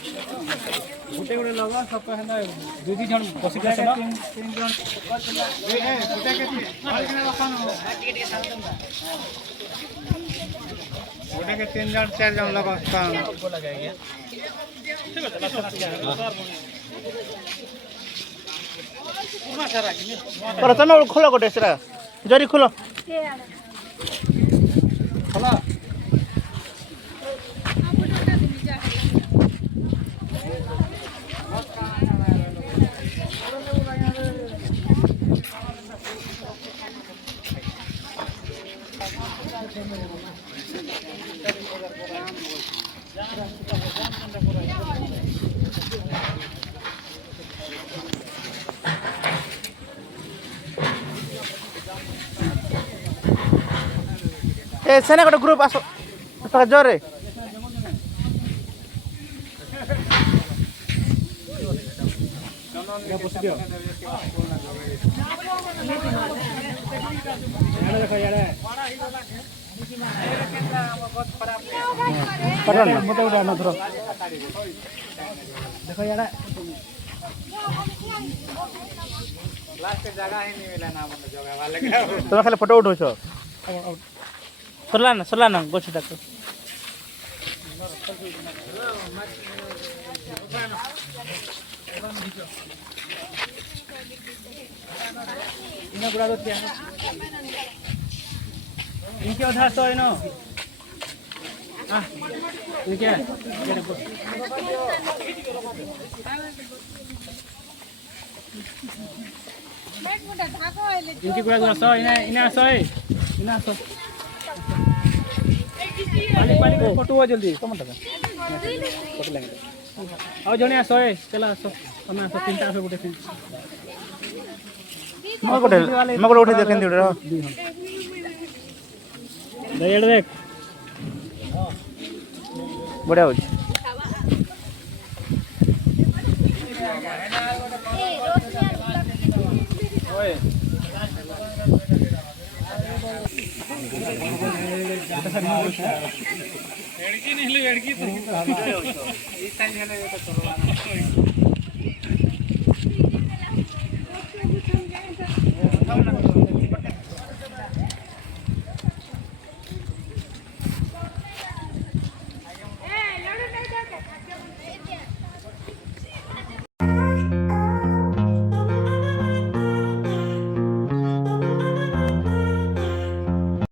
गुटे गुटे लगा सब कहना दू दी जन बसी के चला तीन जन ए गुटे के गुटे के तीन जन चार जन लगा काम लगाएंगे ठीक है पर तमे खोलो गोटे सेरा जरी खोलो खोला ए सेना गोटे ग्रुप आसो जोरे देखो यार तुम खाली फोटो उठो सरला ना गोछ तक इनके उधार तो है ना इनके इनकी गुड़ा सो इना सो पानी पानी को फोटो जल्दी कम टका फोटो लगे आ जने सो चला सो हमें सो तीनटा से गुटे मगोटे उठे देखें दिड़ो दयड़ देख बढ़िया हो ओए लड़की नहीं लड़की तो इस टाइम है तो